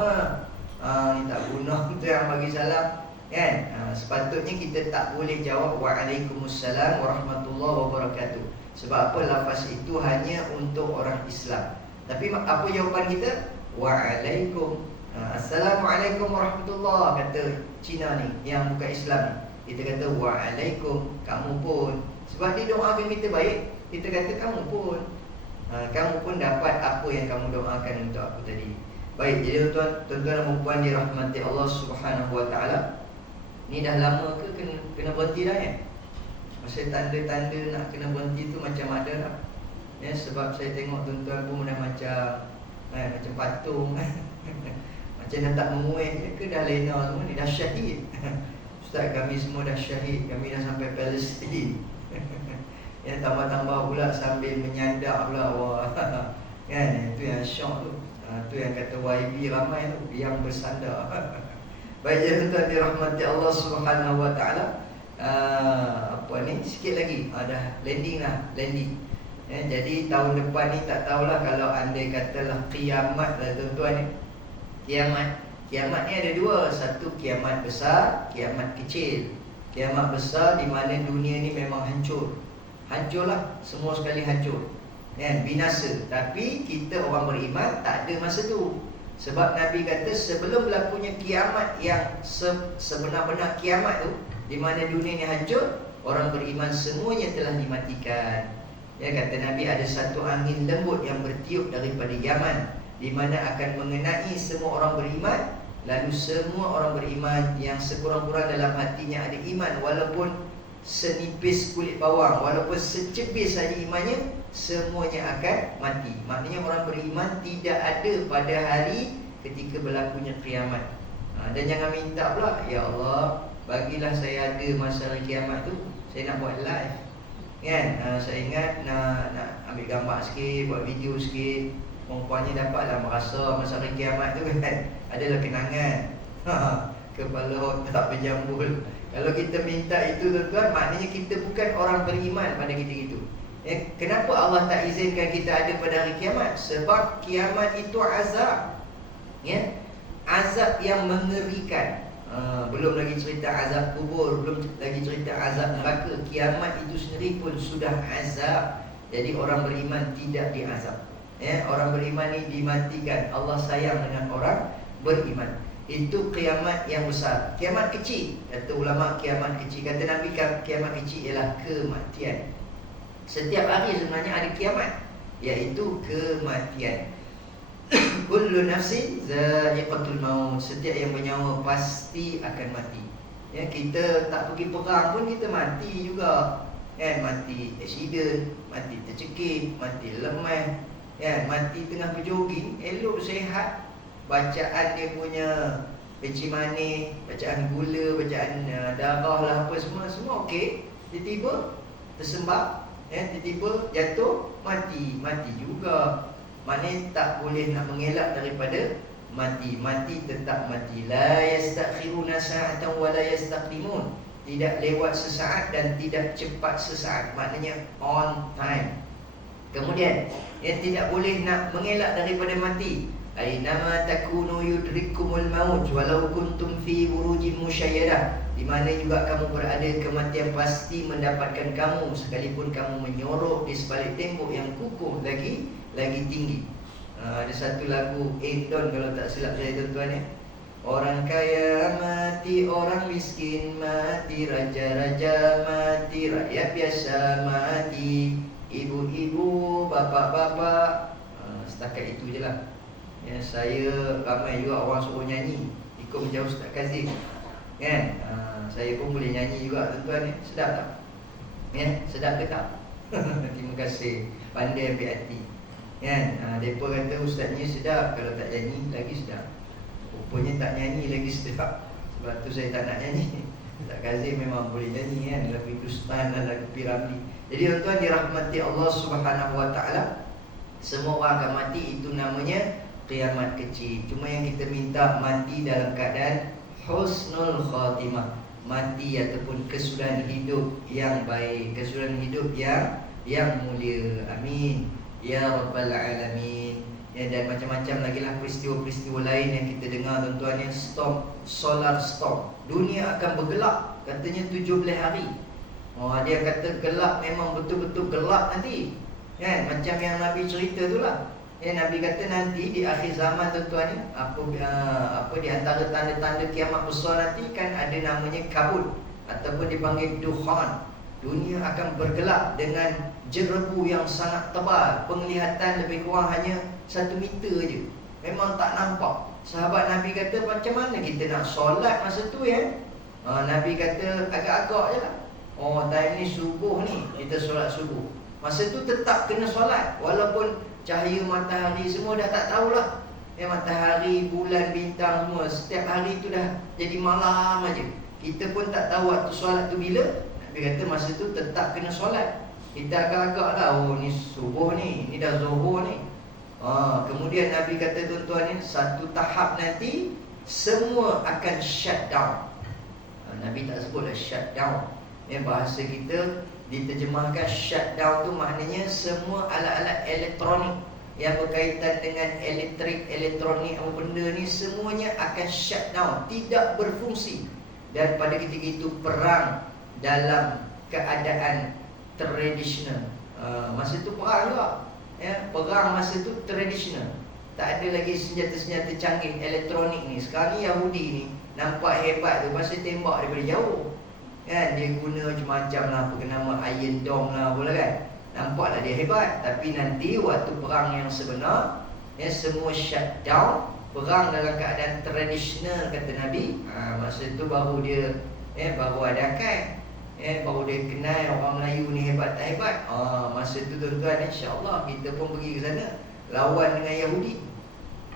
ni tak guna tu yang bagi salam, kan? Sepatutnya kita tak boleh jawab Waalaikumsalam warahmatullahi wabarakatuh. Sebab apa? Lafaz itu hanya untuk orang Islam. Tapi apa jawaban kita? Waalaikum. Assalamualaikum warahmatullahi, kata Cina ni, yang bukan Islam ni, kita kata waalaikum, kamu pun. Sebab dia doakan kita baik, kita kata kamu pun. Kamu pun dapat apa yang kamu doakan untuk aku tadi. Baik, jadi tuan-tuan dan puan dirahmati Allah Subhanahu Wa Taala. Ni dah lama ke kena berhenti dah ya? Masa tanda-tanda nak kena berhenti tu macam ada lah. Sebab saya tengok tuan-tuan pun dah macam patung. Macam dah tak menguih je ke, dah lena semua ni, dah syahid. Ustaz, kami semua dah syahid, kami dah sampai Palestin. Yang tambah-tambah pula sambil menyandak pula. Wah, kan? Itu yang syok tu. Itu yang kata YB ramai tu, yang bersandar. Baik, ya tuan-tuan dirahmati Allah Subhanahu Wa Taala. Apa ni, sikit lagi dah landing. Jadi tahun depan ni tak tahulah, kalau andai katalah kiamat lah tuan-tuan ni. Kiamat ni ada dua. Satu kiamat besar, kiamat kecil. Kiamat besar di mana dunia ni memang hancur. Hancurlah, semua sekali hancur, kan? Binasa. Tapi kita orang beriman tak ada masa tu. Sebab Nabi kata sebelum berlakunya kiamat yang sebenar-benar kiamat tu, di mana dunia ni hancur, orang beriman semuanya telah dimatikan. Ya, kata Nabi, ada satu angin lembut yang bertiup daripada Yaman, di mana akan mengenai semua orang beriman. Lalu semua orang beriman yang sekurang-kurang dalam hatinya ada iman, walaupun senipis kulit bawang, walaupun secebis saja imannya, semuanya akan mati. Maknanya orang beriman tidak ada pada hari ketika berlakunya kiamat. Dan jangan minta pula, ya Allah, bagilah saya ada masa hari kiamat tu, saya nak buat live, kan? Saya ingat nak ambil gambar sikit, buat video sikit. Perempuannya dapatlah merasa masa hari kiamat tu kan, adalah kenangan. Kepala otak berjambul. Kalau kita minta itu tuan-tuan, maknanya kita bukan orang beriman pada kita-kita. Kenapa Allah tak izinkan kita ada pada hari kiamat? Sebab kiamat itu azab, ya, azab yang mengerikan. Belum lagi cerita azab kubur, belum lagi cerita azab neraka. Kiamat itu sendiri pun sudah azab. Jadi orang beriman tidak diazab, ya. Orang beriman ni dimatikan. Allah sayang dengan orang beriman. Itu kiamat yang besar. Kiamat kecil, kata ulama, kiamat kecil, kata Nabi, kiamat kecil ialah kematian. Setiap hari sebenarnya ada kiamat, iaitu kematian. Kullu nafsin za'iqatul maut. Setiap yang bernyawa pasti akan mati. Ya, kita tak pergi perang pun kita mati juga. Kan, mati aksiden, mati tercekik, mati lemah, kan, mati tengah berjoging, elok sihat. Bacaan dia punya benci manis, bacaan gula, bacaan darah lah, apa semua okey. Tiba-tiba tersembab, tiba-tiba jatuh, mati juga. Maknanya tak boleh nak mengelak daripada mati. Mati tetap mati. La yastakhiruna sa'atan wa la yastaqdimun. Tidak lewat sesaat dan tidak cepat sesaat. Maknanya on time. Kemudian yang tidak boleh nak mengelak daripada mati. Ainama takunu yudrikumul maut walau kuntum fi burujin musyayyadah. Di mana juga kamu berada, kematian pasti mendapatkan kamu, sekalipun kamu menyorok di sebalik tembok yang kukuh lagi tinggi. Ada satu lagu Eton kalau tak silap saya tuan-tuan, ya. Orang kaya mati, orang miskin mati, raja-raja mati, rakyat biasa mati, ibu-ibu, bapa-bapa. Setakat itu je lah. Ya, saya ramai juga orang suruh nyanyi ikut macam Ustaz Kazim, kan? Saya pun boleh nyanyi juga tuan-tuan, ya. Sedap tak? Ya, sedap ke tak? Terima kasih, pandai ambil hati, kan? Mereka kata ustaznya sedap, kalau tak nyanyi lagi sedap. Rupanya tak nyanyi lagi sedap. Sebab tu saya tak nak nyanyi. Ustaz Kazim memang boleh nyanyi, kan? Lagu Kustan dan lagu Piramli. Jadi tuan-tuan dirahmati Allah Subhanahu Wa Taala, semua orang akan mati. Itu namanya kiamat kecil. Cuma yang kita minta mati dalam keadaan husnul khatimah, mati ataupun kesudahan hidup yang baik, kesudahan hidup yang mulia. Amin ya rabbal alamin. Ya, dan macam-macam lagi lah peristiwa-peristiwa lain yang kita dengar tuan-tuan, yang solar storm. Dunia akan bergelap, katanya 17 hari. Dia kata gelap, memang betul-betul gelap nanti, kan? Macam yang Nabi cerita tu lah. Nabi kata nanti di akhir zaman tuan-tuan ni, apa di antara tanda-tanda kiamat besar nanti kan ada namanya kabut ataupun dipanggil dukhan. Dunia akan bergelap dengan jerebu yang sangat tebal. Penglihatan lebih kurang hanya 1 meter je. Memang tak nampak. Sahabat Nabi kata, macam mana kita nak solat masa tu, ya? Nabi kata agak-agak je lah. Time ni subuh ni, kita solat subuh. Masa tu tetap kena solat, walaupun cahaya matahari semua dah tak tahulah. Matahari, bulan, bintang semua, setiap hari tu dah jadi malam aja. Kita pun tak tahu waktu solat tu bila. Nabi kata masa tu tetap kena solat. Kita agak-agak lah, ni subuh ni dah zuhur ni. Kemudian Nabi kata tuan-tuan ni, satu tahap nanti semua akan shut down. Nabi tak sebutlah shut down. Bahasa kita diterjemahkan shutdown tu maknanya semua alat-alat elektronik yang berkaitan dengan elektrik, elektronik, apa benda ni semuanya akan shutdown, tidak berfungsi. Dan pada ketika itu perang dalam keadaan tradisional. Masa tu perang juga, ya, perang masa tu tradisional. Tak ada lagi senjata-senjata canggih elektronik ni. Sekarang ni Yahudi ni nampak hebat tu pasal tembak daripada jauh. Kan dia guna macam-macam lah, apa nama Iron Dome lah pula kan. Nampaklah dia hebat, tapi nanti waktu perang yang sebenar, semua shutdown, perang dalam keadaan tradisional kata Nabi. Masa tu baru dia baru ada akal, baru dia kenal orang Melayu ni hebat tak hebat. Masa tu tuan-tuan, insya-Allah kita pun pergi ke sana lawan dengan Yahudi.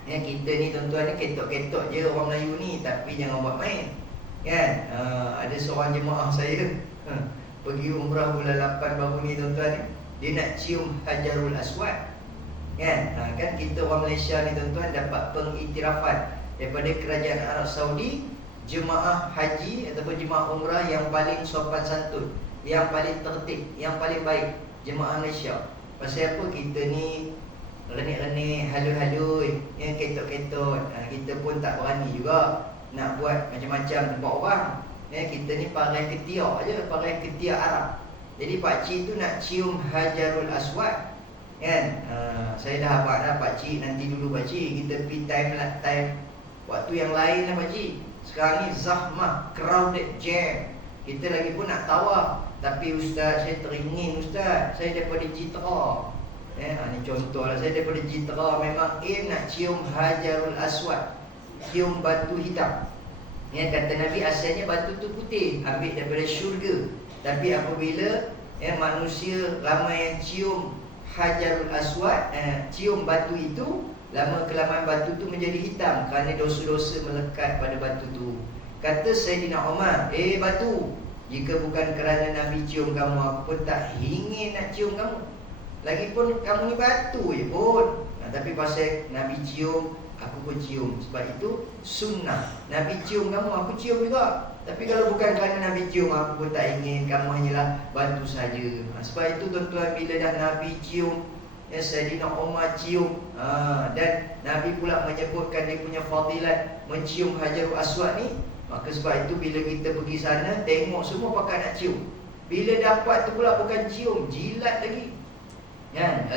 Kita ni tuan-tuan ni ketok-ketok je orang Melayu ni, tapi jangan buat main. Kan? Ada seorang jemaah saya pergi umrah bulan 8 baru ni tuan-tuan ni, dia nak cium Hajarul Aswad. Kan? Kan kita orang Malaysia ni tuan-tuan dapat pengiktirafan daripada kerajaan Arab Saudi, jemaah haji ataupun jemaah umrah yang paling sopan santun, yang paling tertib, yang paling baik, jemaah Malaysia. Pasal apa? Kita ni renik-renik, halus-halus, ketot-ketot. Kita pun tak berani juga nak buat macam-macam tempat orang. Kita ni parai ketiak je, parai ketiak Arab. Jadi pakcik tu nak cium Hajarul Aswad. Kan? Saya dah abang dah pakcik, nanti dulu pakcik, kita pergi time waktu yang lain lah pakcik. Sekarang ni zahmah, crowded, jam. Kita lagi pun nak tawaf, tapi ustaz saya teringin ustaz, saya daripada Jitra. Ni contoh lah, saya daripada Jitra memang nak cium Hajarul Aswad, cium batu hitam. Kata Nabi asalnya batu tu putih, ambil daripada syurga. Tapi apabila manusia ramai yang cium Hajarul Aswad, cium batu itu, lama kelamaan batu tu menjadi hitam kerana dosa-dosa melekat pada batu tu. Kata Sayyidina Umar, batu, jika bukan kerana Nabi cium kamu, aku pun tak ingin nak cium kamu. Lagipun kamu ni batu je pun. Tapi pasal Nabi cium, aku pun cium. Sebab itu sunnah. Nabi cium kamu, aku cium juga. Tapi kalau bukan kerana Nabi cium, aku pun tak ingin, kamu hanyalah batu saja. Sebab itu tuan-tuan, bila dah Nabi cium, Sayyidina Umar cium, dan Nabi pula menyebutkan dia punya fadilat mencium Hajarul Aswad ni, maka sebab itu bila kita pergi sana, tengok semua pakai nak cium. Bila dapat tu pula bukan cium, jilat lagi. Kan?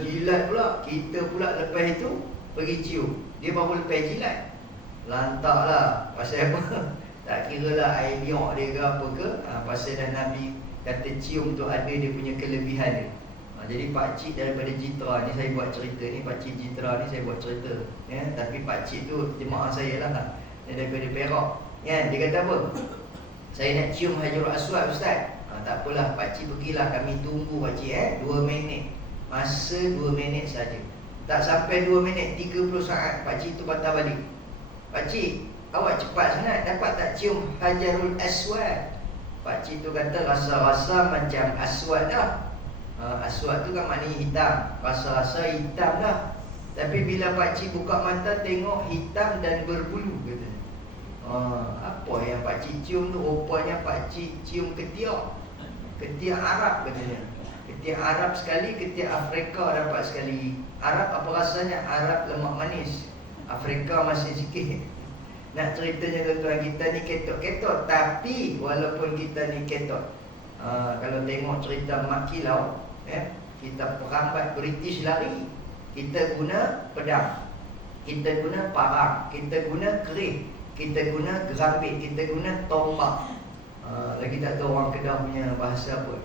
Jilat pula. Kita pula lepas itu pergi cium, dia baru lepas jilat. Lantak lah. Pasal apa? Tak kira lah air liok dia ke apa ke, pasal dah Nabi kata cium tu ada dia punya kelebihan dia. Jadi pakcik daripada Jitra ni, saya buat cerita ni, pakcik Jitra ni saya buat cerita, tapi pakcik tu jemaah saya lah, dia daripada Perak. Dia kata apa? Saya nak cium Hajarul Aswad ustaz. Tak apalah, pakcik pergilah, kami tunggu pakcik 2 minit. Masa 2 minit saja. Tak sampai 2 minit, 30 saat pakcik tu patah balik. Pakcik, awak cepat sangat, dapat tak cium Hajarul Aswad? Pakcik tu kata rasa-rasa macam aswad dah. Aswad tu kan maknanya hitam, rasa-rasa hitam dah. Tapi bila pakcik buka mata tengok hitam dan berbulu kata. Apa yang pakcik cium tu? Rupanya pakcik cium ketiak. Ketiak Arab katanya. Ketiak Arab sekali, ketiak Afrika dapat sekali. Arab apa rasanya? Arab lemak manis, Afrika masih sikit. Nak ceritanya tuan-tuan, kita ni ketot-ketot. Tapi walaupun kita ni ketot, kalau tengok cerita Mak Kilau, kita perambat British lari, kita guna pedang, kita guna parang, kita guna kerih, kita guna gerambit, kita guna tombak. Lagi tak tahu orang Kedah punya bahasa apa.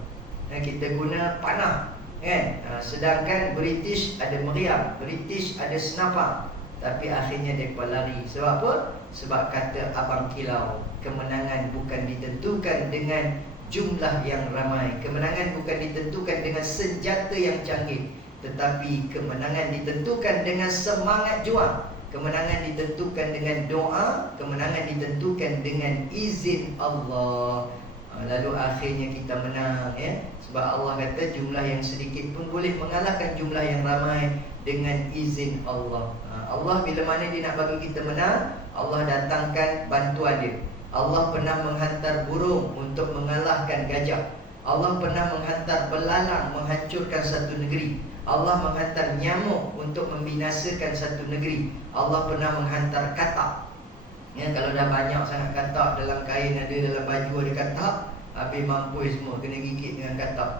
Kita guna panah, kan? Sedangkan British ada meriam, British ada senapang. Tapi akhirnya mereka lari. Sebab apa? Sebab kata Abang Kilau, kemenangan bukan ditentukan dengan jumlah yang ramai, kemenangan bukan ditentukan dengan senjata yang canggih, tetapi kemenangan ditentukan dengan semangat juang. Kemenangan ditentukan dengan doa, kemenangan ditentukan dengan izin Allah. Lalu akhirnya kita menang, sebab Allah kata jumlah yang sedikit pun boleh mengalahkan jumlah yang ramai dengan izin Allah. Allah bila mana dia nak bagi kita menang, Allah datangkan bantuan dia. Allah pernah menghantar burung untuk mengalahkan gajah. Allah pernah menghantar belalang menghancurkan satu negeri. Allah menghantar nyamuk untuk membinasakan satu negeri. Allah pernah menghantar katak. Kalau dah banyak sangat katak, dalam kain ada, dalam baju ada katak, habis mampus semua, kena gigit dengan katak.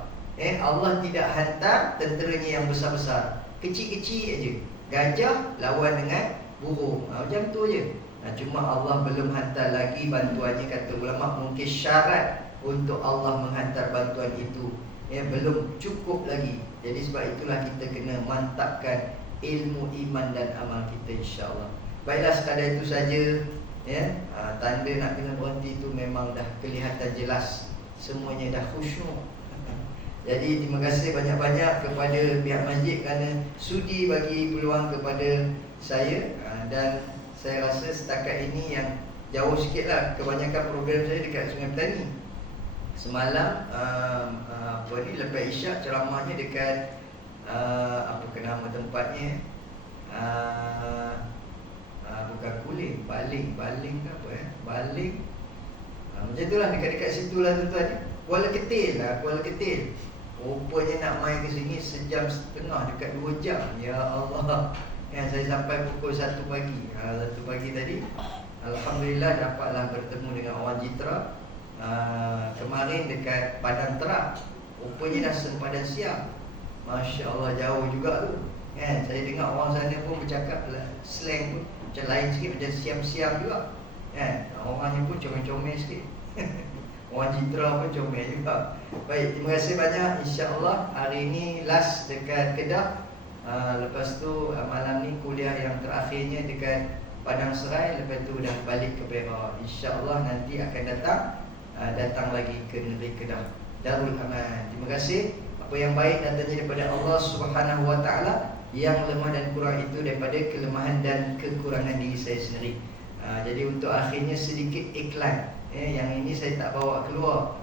Allah tidak hantar tenteranya yang besar-besar, kecil-kecil aja. Gajah lawan dengan burung, macam tu aje. Cuma Allah belum hantar lagi bantuannya, kata ulama. Mungkin syarat untuk Allah menghantar bantuan itu belum cukup lagi. Jadi sebab itulah kita kena mantapkan ilmu iman dan amal kita, insya-Allah. Baiklah, sekadar itu saja. Tanda nak kena berhenti itu memang dah kelihatan jelas. Semuanya dah khusyuk. Jadi terima kasih banyak-banyak kepada pihak masjid kerana sudi bagi peluang kepada saya. Dan saya rasa setakat ini yang jauh sikit lah. Kebanyakan program saya dekat Sungai Petani. Semalam lepas isyak ceramahnya dekat apa nama tempatnya, bukan Kulim, Baling ke apa Baling, macam itulah, dekat-dekat situ lah tuan-tuan. Kuala Ketil lah, Kuala Ketil. Rupanya nak main ke sini sejam setengah, dekat 2 jam. Ya Allah. Saya sampai pukul 1 pagi. 1 pagi tadi alhamdulillah dapatlah bertemu dengan orang Jitra. Kemarin dekat Padang Terak, rupanya dah sempadan siap. Masya Allah, jauh juga tu. Saya dengar orang sana pun bercakap slang pun macam lain sikit, macam siam-siam juga. Orangnya pun comel-comel sikit. Orang Jitra pun comel juga. Baik, terima kasih banyak. InsyaAllah hari ini last dekat Kedah. Lepas tu malam ni kuliah yang terakhirnya dekat Padang Serai. Lepas tu dah balik ke Perak. InsyaAllah nanti akan datang lagi ke negeri Kedah, Darul Aman. Terima kasih. Apa yang baik datangnya daripada Allah Subhanahu Wa Taala. Yang lemah dan kurang itu daripada kelemahan dan kekurangan diri saya sendiri. Jadi untuk akhirnya sedikit iklan. Yang ini saya tak bawa keluar.